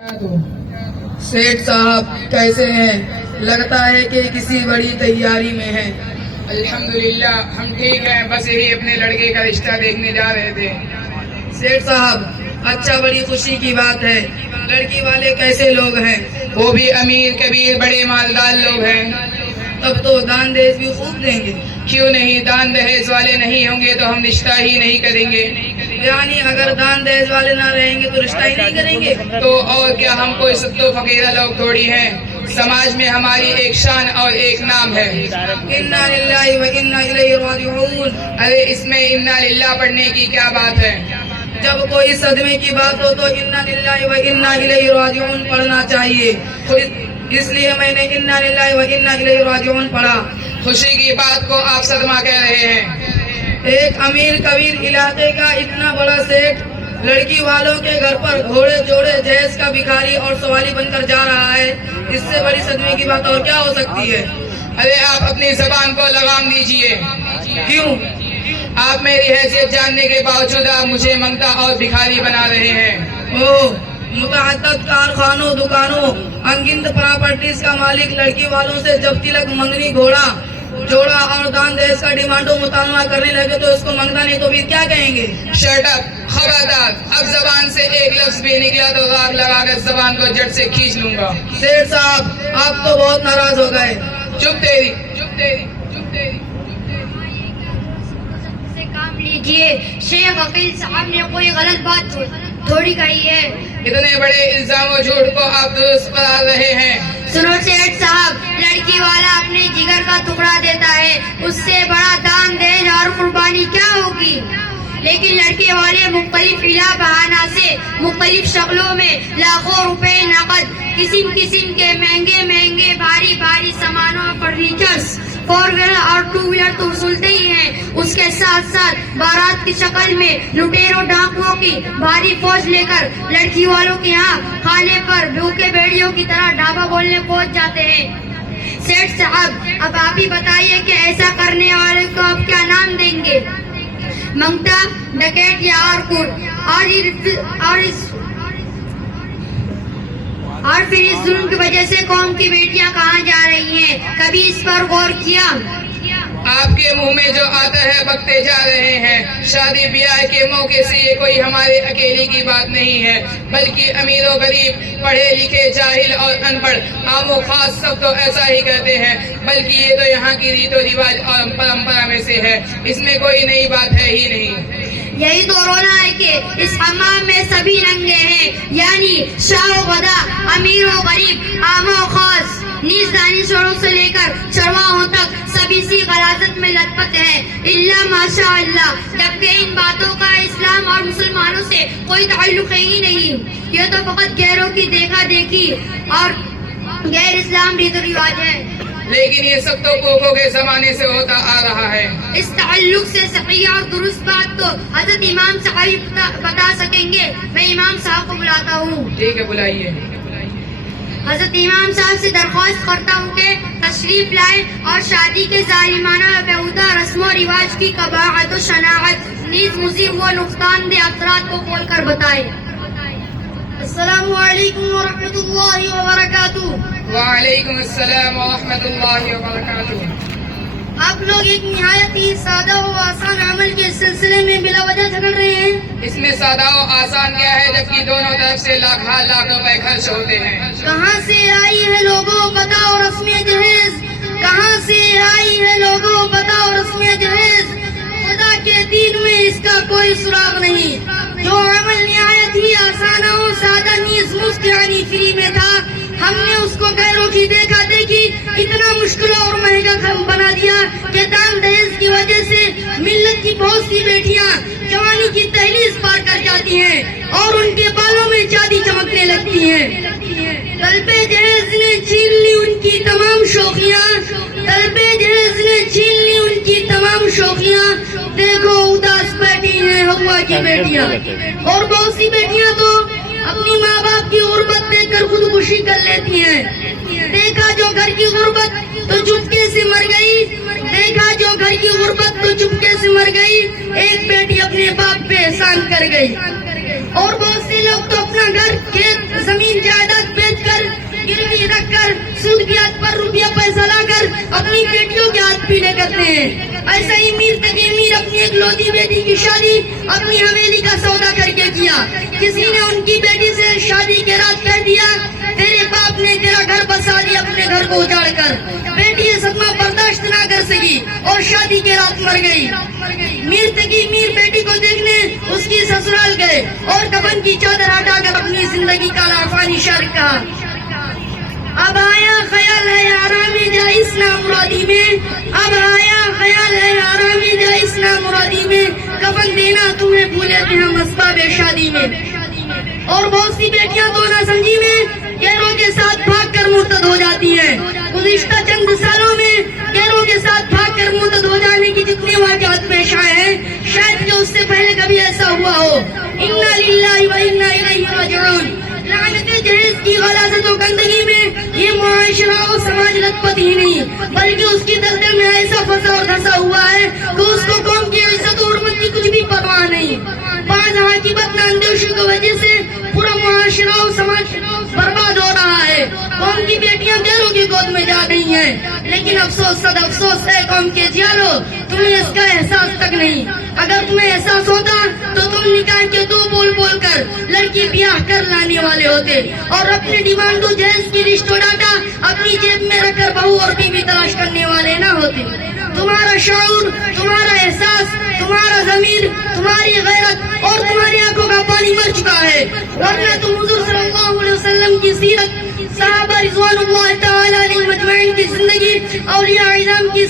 सेठ साहब कैसे हैं? लगता है कि किसी बड़ी तैयारी में हैं। अल्हम्दुलिल्लाह हम ठीक हैं, बस यही अपने लड़के का रिश्ता देखने जा रहे थे। सेठ साहब अच्छा, बड़ी खुशी की बात है। लड़की वाले कैसे लोग हैं? वो भी अमीर कबीर बड़े मालदार लोग हैं। तब तो दान दहेज भी खूब देंगे। क्यों नहीं, दान दहेज वाले नहीं होंगे तो हम रिश्ता ही नहीं करेंगे। यानी अगर दान दहेज वाले ना रहेंगे तो रिश्ता ही नहीं करेंगे। तो और क्या, हम कोई सत्तो फकीरा लोग थोड़ी हैं। समाज में हमारी एक शान और एक नाम है। इन्ना लिल्लाहि व इन्ना इलैहि राजिऊन। अरे इसमें इन्ना लिल्लाह पढ़ने की क्या बात है? जब कोई सदमे की बात हो तो इन्ना लिल्लाहि व इन्ना इलैहि राजिऊन पढ़ना चाहिए। इसलिए मैंने इन्ना लिल्लाहि व इन्ना इलैहि राजिऊन पढ़ा। खुशी की बात को आप सदमा कह रहे हैं। एक अमीर कबीर इलाके का इतना बड़ा सेठ लड़की वालों के घर पर घोड़े जोड़े जहेज का भिखारी और सवाली बनकर जा रहा है। इससे बड़ी सदमे की बात और क्या हो सकती है? अरे आप अपनी जबान को लगाम दीजिए। क्यों? आप मेरी हैसियत जानने के बावजूद आप मुझे मंगता और भिखारी बना रहे हैं। ओह, मुतअद्दिद कारखानों, दुकानों, अनगिनत प्रॉपर्टीज का मालिक लड़की वालों से जब तिलक, मंगनी, घोड़ा जोड़ा और दान दहेज का डिमांडो मुतालबा करने लगे तो इसको मंगता नहीं तो फिर क्या कहेंगे? शट अप, खबरदार। अब जबान से एक लफ्ज भी निकला तो गाग लगाकर जबान को जड़ से खींच लूंगा। सेठ साहब आप तो बहुत नाराज हो गए। चुप तेरी, चुप तेरी, चुप तेरी। से काम लीजिए। शेख अकील साहब ने कोई गलत बात थोड़ी कही है। इतने बड़े इल्जाम और झूठ को आप दुरुस्त बता रहे हैं। सुनो सेठ साहब, लड़की वाला अपने जिगर का टुकड़ा देता है, उससे बड़ा दान दहेज और कुर्बानी क्या होगी? लेकिन लड़के वाले मुख्तलिफ इला बहाना से मुख्तलिफ शक्लों में लाखों रुपए नकद, किस्म किस्म के महंगे महंगे भारी भारी सामानों, फर्नीचर्स, 4 व्हीलर और 2 व्हीलर तो वसूलते ही हैं। उसके साथ साथ बारात की शक्ल में लुटेरों डाकुओं की भारी फौज लेकर लड़की वालों के यहाँ खाने पर भूखे भेड़ियों की तरह ढाबा बोलने पहुँच जाते हैं। सेठ साहब अब आप ही बताइए कि ऐसा करने वाले को आप क्या नाम देंगे? मंगता, डकैत या और फिर इस जुल्म की वजह से कौम की बेटियां कहाँ जा रही हैं? कभी इस पर गौर किया? आपके मुंह में जो आता है बकते जा रहे हैं। शादी ब्याह के मौके से ये कोई हमारे अकेले की बात नहीं है, बल्कि अमीर और गरीब, पढ़े लिखे, जाहिल और अनपढ़, आम और खास सब तो ऐसा ही करते हैं। बल्कि ये तो यहाँ की रीतो रिवाज और परंपरा में से है, इसमें कोई नई बात है ही नहीं। यही तो रोना है कि इस हमाम में सभी नंगे हैं, यानी शाह गदा, अमीर और गरीब, आम और खास, नीच दानिशोरों से लेकर चरवाहों तक सब इसी गलाजत में लथपथ हैं, इल्ला माशा अल्लाह। जबकि इन बातों का इस्लाम और मुसलमानों से कोई ताल्लुक ही नहीं। ये तो फकत गैरों की देखा देखी और गैर इस्लाम रीति रिवाज है। लेकिन ये सब तो पोखों के जमाने से होता आ रहा है। इस ताल्लुक से सही और दुरुस्त बात तो हजरत इमाम साहब बता सकेंगे। मैं इमाम साहब को बुलाता हूँ। ठीक है, बुलाइए। हजरत इमाम साहब से दरख्वास्त करता हूँ कि तशरीफ लाए और शादी के जालिमाना बेहुदा रस्म और रिवाज की कबाहत और शनाअत, नीज मुजीब व नुकसानदेह असरात को खोल कर बताए। अस्सलामु अलैकुम व रहमतुल्लाहि व बरकातुहू। वालेकुम अस्सलाम व रहमतुल्लाहि व बरकातुहू। आप लोग एक निहायत ही सादा और आसान अमल के सिलसिले में बिला वजह झगड़ रहे हैं। इसमें सादा और आसान क्या है, जबकि दोनों तरफ से लाख लाख रुपए खर्च होते हैं। कहाँ से आई है लोगों पता और रस्म जहेज? कहाँ से आई है लोगों पता और रस्म जहेज? खुदा के दीन में इसका कोई सुराग नहीं। जो अमल निहायत ही आसान और सादा नीज मुफ्त यानी फ्री में था, हमने उसको गैरों की देखा देखी इतना मुश्किल और महंगा बना दिया कि दान दहेज की वजह से मिल्लत की बहुत सी बेटियां जवानी की दहलीज पार कर जाती हैं और उनके बालों में चांदी चमकने लगती है। तलबे जहेज ने छीन ली उनकी तमाम शौकियां, तलबे जहेज ने छीन ली उनकी तमाम शौकियां। देखो उदास बैठी हैं हवा की बेटियां, और बहुत सी बेटियां तो अपनी माँ बाप की गुर्बत देखकर खुदकुशी कर लेती हैं। देखा जो घर की गुर्बत तो चुपके से मर गई, देखा जो घर की गुर्बत तो चुपके से मर गई। एक बेटी अपने बाप पे एहसान कर गई। और बहुत से लोग तो अपना घर, खेत, जमीन, सूद ब्याज पर रुपया पैसा लाकर अपनी बेटियों के हाथ पीले करते हैं। ऐसा ही मीर तकी मीर अपनी एक लौती बेटी की शादी अपनी हवेली का सौदा करके किया। किसी ने उनकी बेटी से शादी के रात कह दिया, तेरे बाप ने तेरा घर बसा दिया अपने घर को उजाड़ कर। बेटी ये सदमा बर्दाश्त ना कर सकी और शादी के रात मर गई। मीर तकी मीर बेटी को देखने उसकी ससुराल गए और कफन की चादर हटाकर अपनी जिंदगी का लाफानी शर्क कहा। अब आया ख्याल है आरामी जा इस नामुरादी में, अब आया ख्याल है आरामी जा इस नामुरादी में, कफन देना तुम्हें भूले थे हम असबाब शादी में। और बहुत सी बेटियां तो ना समझी में गैरों के साथ भाग कर मुर्तद हो जाती हैं। गुज़िश्ता चंद सालों में गैरों के साथ भाग कर मुर्तद हो जाने की जितने वाक़यात पेश आए हैं, शायद कि उससे पहले कभी ऐसा हुआ हो। इन्ना लिल्लाहि व इन्ना इलैहि राजिऊन। लानते जहेज की गलाज़त और गंदगी में ये मुआशरा और समाज लथपथ ही नहीं, बल्कि उसकी दलदल में ऐसा फंसा और धंसा हुआ है कि उसको कौम की इज्जत और हुर्मत की कुछ भी परवाह नहीं। बाज़ आक़िबत नांदेशी की वजह से पूरा मुआशरा और समाज बर्बाद हो रहा है। कौम की बेटियां गैरों की गोद में जा रही हैं, लेकिन अफसोस सद अफसोस है कौम के जियालो, तुम्हें इसका एहसास तक नहीं। अगर तुम्हें एहसास होता तो तुम निकाह के दो बोल बोल कर लड़की ब्याह कर लाने वाले होते और अपने डिमांडो जहेज की लिस्ट डाटा अपनी जेब में रखकर बहू और बीवी तलाश करने वाले ना होते। तुम्हारा शऊर, तुम्हारा एहसास, तुम्हारा ज़मीर, तुम्हारी गैरत और तुम्हारी आंखों का पानी मर चुका है, वरना तुम हुज़ूर सल्लल्लाहु अलैहि वसल्लम की सीरत, सहाबा रिज़वानुल्लाह तआला अलैहिम अजमईन की जिंदगी, औलिया इज़ाम की